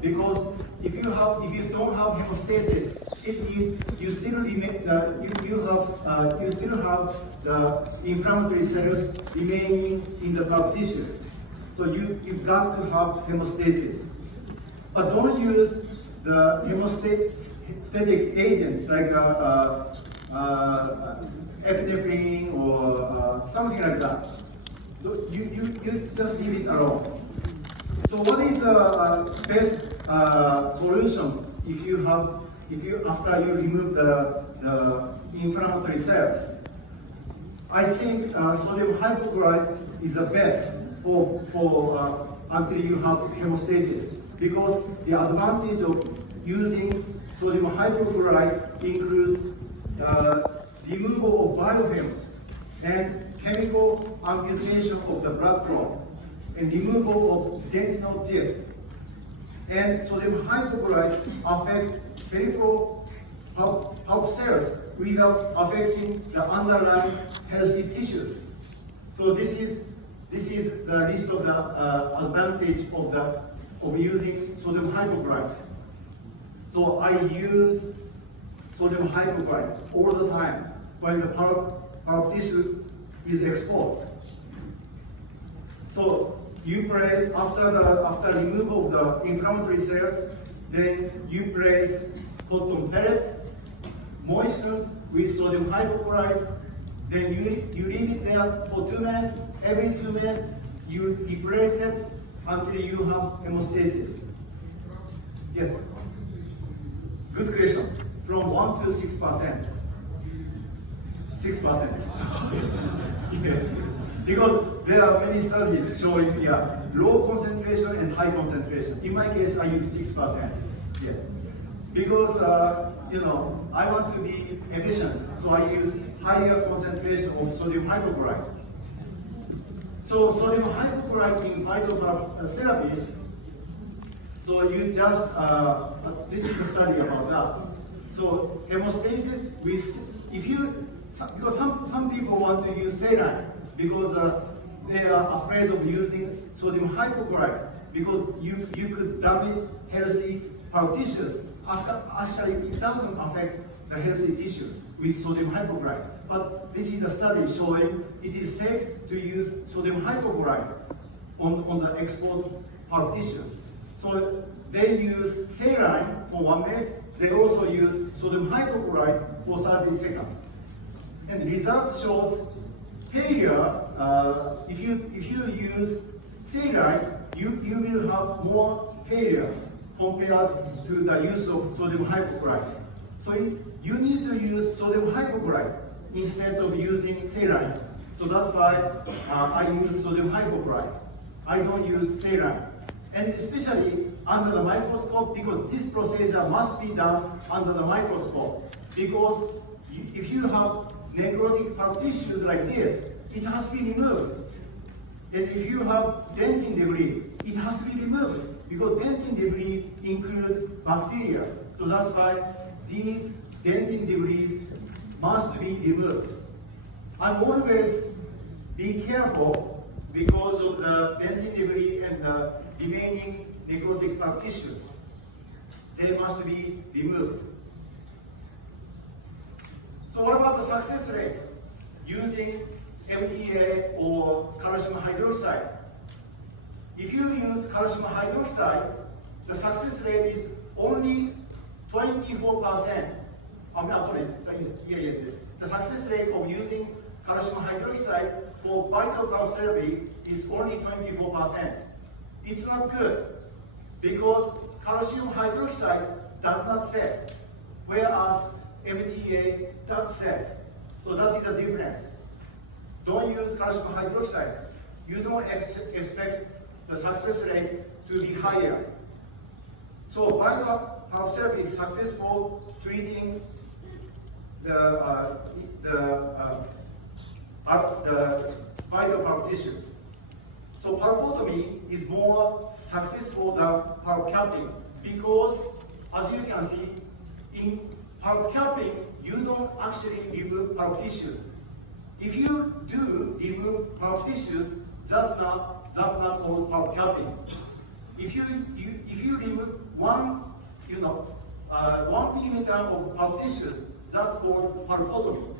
because if you don't have hemostasis, you still have the inflammatory cells remaining in the blood tissues. So you've got to have hemostasis. But don't use the hemostatic agents like epinephrine or something like that. So you just leave it alone. So what is the best solution after you remove the inflammatory cells? I think sodium hypochlorite is the best for until you have hemostasis, because the advantage of using sodium hypochlorite includes removal of biofilms and chemical amputation of the blood clot and removal of dentinal tips. And sodium hypochlorite affects peripheral health cells without affecting the underlying healthy tissues. So this is the list of the advantage of using sodium hypochlorite. So I use sodium hypochlorite all the time when the pulp tissue is exposed. So you place after removal of the inflammatory cells, then you place cotton pellet, moisten with sodium hypochlorite. Then you leave it there for 2 minutes. Every 2 minutes, you replace it until you have hemostasis. Yes. Good question. From 1 to 6%. 6%. Yes. Because there are many studies showing low concentration and high concentration. In my case, I use 6%. Yeah. Because I want to be efficient, so I use higher concentration of sodium hypochlorite. So sodium hypochlorite in vital therapies. So you just this is a study about that. So hemostasis because some people want to use saline because they are afraid of using sodium hypochlorite because you could damage healthy tissues. Actually, it doesn't affect the healthy tissues with sodium hypochlorite. But this is a study showing it is safe to use sodium hypochlorite on the exposed tissues. So they use saline for 1 minute. They also use sodium hypochlorite for 30 seconds. And the result shows failure. If you use saline, you will have more failures compared to the use of sodium hypochlorite. So you need to use sodium hypochlorite instead of using saline. So that's why I use sodium hypochlorite. I don't use saline. And especially under the microscope, because this procedure must be done under the microscope. Because if you have necrotic pulp tissues like this, it has to be removed. And if you have dentin debris, it has to be removed because dentin debris includes bacteria. So that's why these dentin debris must be removed. And always be careful because of the dentin debris and the remaining necrotic pulp tissues. They must be removed. So what about the success rate using MTA or calcium hydroxide? If you use calcium hydroxide, the success rate is only 24%. The success rate of using calcium hydroxide for vital pulse therapy is only 24%. It's not good because calcium hydroxide does not set, whereas MTA does set. So that is the difference. Don't use calcium hydroxide. You don't expect the success rate to be higher. So vital pulse therapy is successful treating the vital pulp tissues. So pulpotomy is more successful than pulp capping because, as you can see, in pulp capping, you don't actually remove pulp tissues. If you do remove pulp tissues, that's not called pulp capping. If you remove one, one millimeter of pulp tissue, that's called pulpotomy.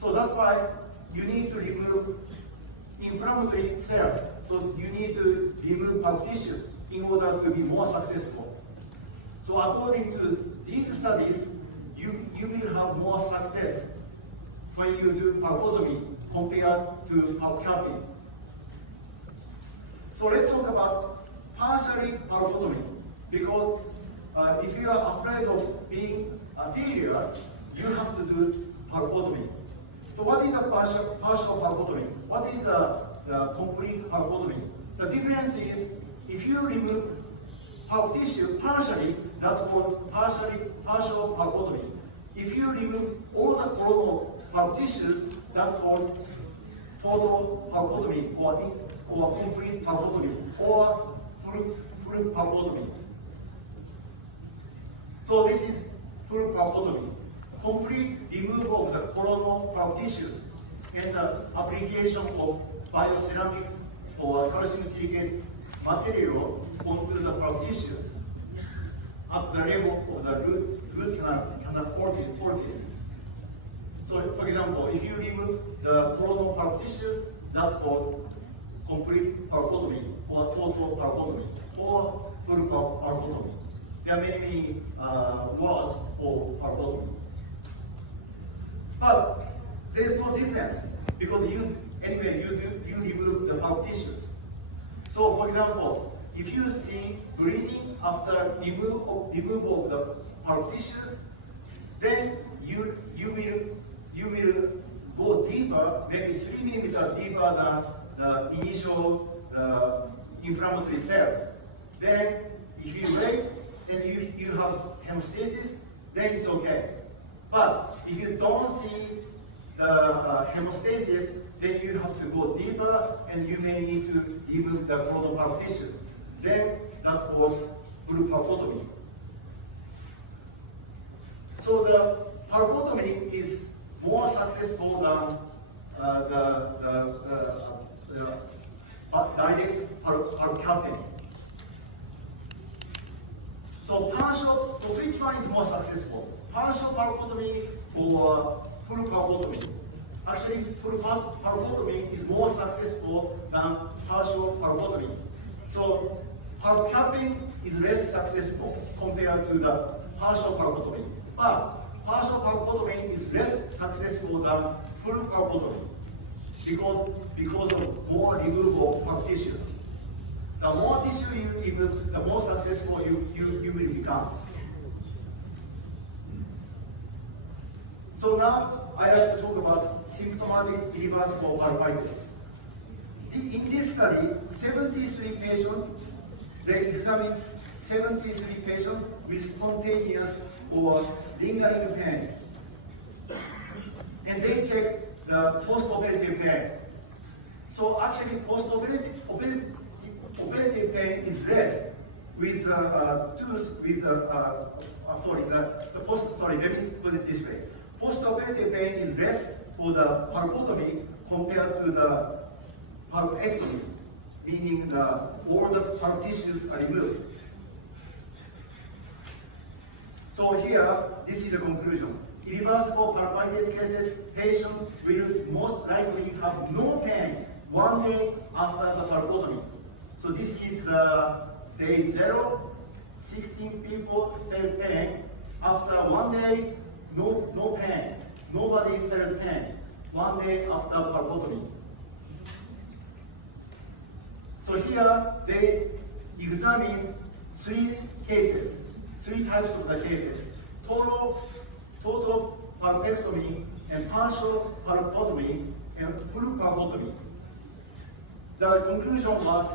So that's why you need to remove inflammatory cells. So you need to remove pulp tissues in order to be more successful. So according to these studies, you will have more success when you do pulpotomy compared to pulp capping. So let's talk about partially pulpotomy, because if you are afraid of being a failure, you have to do pulpotomy. So what is a partial pulpotomy? What is the complete pulpotomy? The difference is, if you remove pulp tissue partially, that's called partial pulpotomy. If you remove all the coronal pulp tissues, that's called total pulpotomy, or complete pulpotomy, or full pulpotomy. So this is full pulpotomy. Complete removal of the coronal pulp tissues and the application of bioceramics or calcium silicate material onto the pulp tissues at the level of the root canal orifice. So, for example, if you remove the coronal pulp tissues, that's called complete pulpotomy, or total pulpotomy, or full pulpotomy. There are many words for pulpotomy. But there's no difference, because you remove the pulp tissues. So, for example, if you see bleeding after removal of the pulp tissues, then you will go deeper, maybe 3 millimeters deeper than the initial inflammatory cells. Then, if you wait, then you have hemostasis, then it's okay. But if you don't see the hemostasis, then you have to go deeper, and you may need to remove the coronal pulp tissue. Then that's called full pulpotomy. So the pulpotomy is more successful than the direct pulp capping. So partial, so which one is more successful? Partial pulpotomy or full pulpotomy? Actually, full pulpotomy is more successful than partial pulpotomy. So pulp capping is less successful compared to the partial pulpotomy. But partial pulpotomy is less successful than full pulpotomy because of more removal of pulp tissues. The more tissue you remove, the more successful you will become. So now I have to talk about symptomatic irreversible pulpitis. In this study, 73 patients, they examined 73 patients with spontaneous or lingering pain. And they checked the post-operative pain. So actually, post-operative pain is less with tooth with let me put it this way. Post-operative pain is less for the pulpotomy compared to the pulpectomy, meaning all the pulp tissues are removed. So here, this is the conclusion. Irreversible pulpitis cases, patients will most likely have no pain 1 day after the pulpotomy. So this is day 0, 16 people felt pain. After 1 day, no pain. Nobody felt pain 1 day after pulpotomy. So here they examine 3 cases, 3 types of the cases: total pulpectomy, and partial pulpotomy, and full pulpotomy. The conclusion was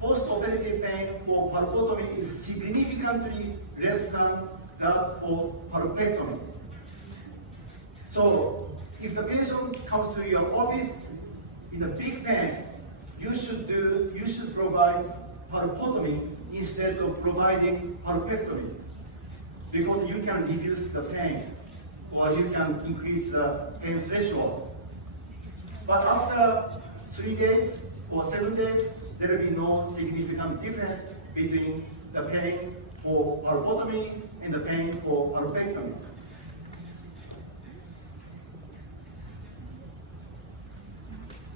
post-operative pain for pulpotomy is significantly less than that for pulpectomy. So, if the patient comes to your office in a big pain, you should provide pulpotomy instead of providing pulpectomy, because you can reduce the pain or you can increase the pain threshold. But after 3 days or 7 days, there will be no significant difference between the pain for phlebotomy and the pain for phlebotomy.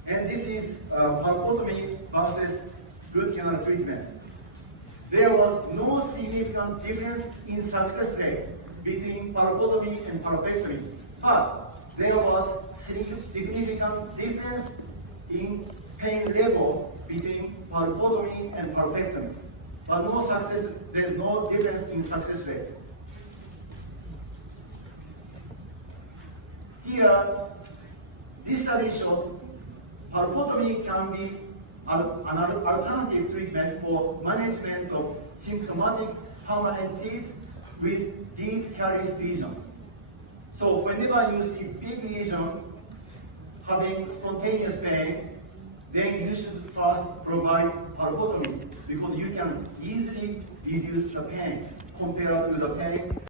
And this is phlebotomy versus root canal treatment. There was no significant difference in success rate between phlebotomy and phlebotomy, but there was significant difference in pain level between phlebotomy and phlebotomy, but there's no difference in success rate. Here, this study showed phlebotomy can be an alternative treatment for management of symptomatic permanent teeth with deep caries lesions. So whenever you see big lesion having spontaneous pain, then you should first provide phlebotomy because you can easily reduce the pain compared to the pain